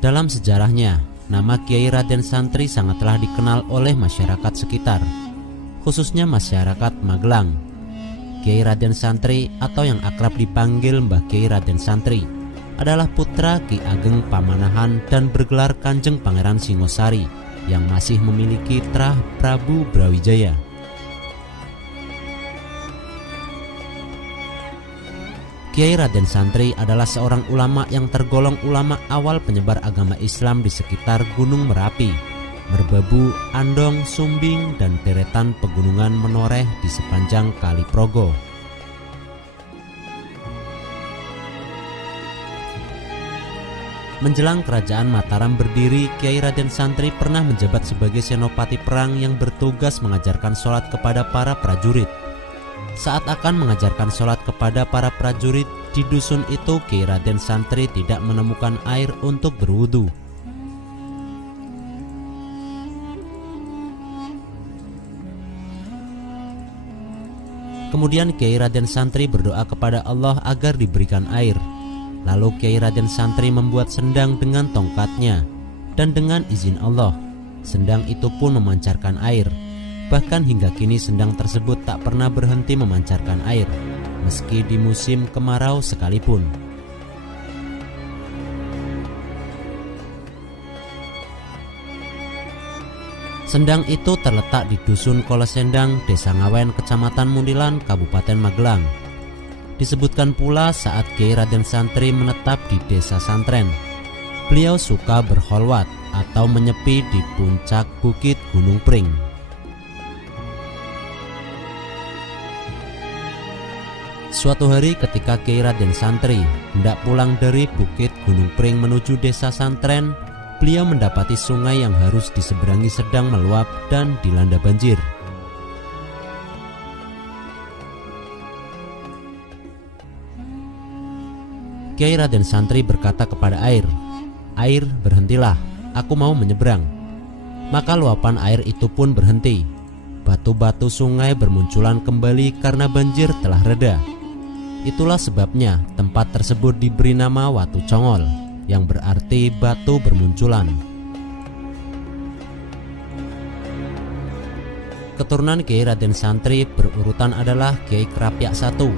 Dalam sejarahnya, nama Kiai Raden Santri sangatlah dikenal oleh masyarakat sekitar, khususnya masyarakat Magelang. Kiai Raden Santri atau yang akrab dipanggil Mbah Kiai Raden Santri adalah putra Ki Ageng Pamanahan dan bergelar Kanjeng Pangeran Singosari yang masih memiliki trah Prabu Brawijaya. Kiai Raden Santri adalah seorang ulama yang tergolong ulama awal penyebar agama Islam di sekitar Gunung Merapi, Merbabu, Andong, Sumbing, dan deretan pegunungan menoreh di sepanjang Kali Progo. Menjelang kerajaan Mataram berdiri, Kiai Raden Santri pernah menjabat sebagai senopati perang yang bertugas mengajarkan sholat kepada para prajurit. Saat akan mengajarkan sholat kepada para prajurit di dusun itu, Kiai Raden Santri tidak menemukan air untuk berwudu. Kemudian Kiai Raden Santri berdoa kepada Allah agar diberikan air. Lalu Kiai Raden Santri membuat sendang dengan tongkatnya, dan dengan izin Allah, sendang itu pun memancarkan air. Bahkan hingga kini sendang tersebut tak pernah berhenti memancarkan air, meski di musim kemarau sekalipun. Sendang itu terletak di Dusun Kolosendang, Desa Ngawen, Kecamatan Muntilan, Kabupaten Magelang. Disebutkan pula saat Kiai Raden Santri menetap di desa Santren, beliau suka berkholwat atau menyepi di puncak bukit Gunung Pring. Suatu hari ketika Kiai Raden Santri hendak pulang dari bukit Gunung Pring menuju desa Santren, beliau mendapati sungai yang harus diseberangi sedang meluap dan dilanda banjir. Kiai Raden Santri berkata kepada air, "Air, berhentilah, aku mau menyeberang." Maka luapan air itu pun berhenti. Batu-batu sungai bermunculan kembali karena banjir telah reda. Itulah sebabnya tempat tersebut diberi nama Watu Congol, yang berarti batu bermunculan. Keturunan Kiai Raden Santri berurutan adalah Kiai Krapyak I,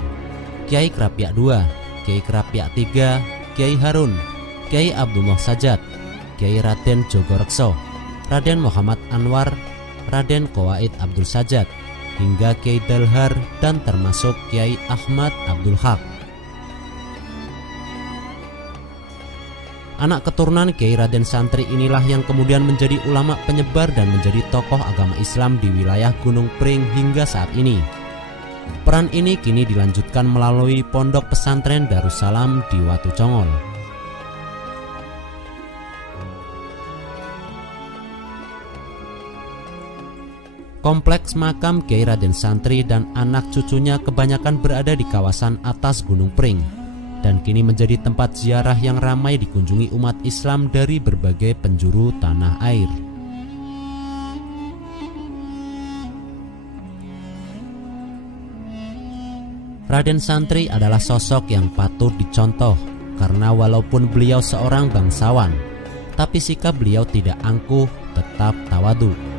Kiai Krapyak II, Kiai Krapyak III, Kiai Harun, Kiai Abdullah Sajat, Kiai Raden Jogorekso, Raden Muhammad Anwar, Raden Qawaid Abdul Sajat, hingga Kiai Dalhar dan termasuk Kiai Ahmad Abdul Haq. Anak keturunan Kiai Raden Santri inilah yang kemudian menjadi ulama penyebar dan menjadi tokoh agama Islam di wilayah Gunung Pring hingga saat ini. Peran ini kini dilanjutkan melalui Pondok Pesantren Darussalam di Watu Congol. Kompleks makam Kiai Raden Santri dan anak cucunya kebanyakan berada di kawasan atas Gunung Pring, dan kini menjadi tempat ziarah yang ramai dikunjungi umat Islam dari berbagai penjuru tanah air. Raden Santri adalah sosok yang patut dicontoh karena walaupun beliau seorang bangsawan, tapi sikap beliau tidak angkuh, tetap tawadu.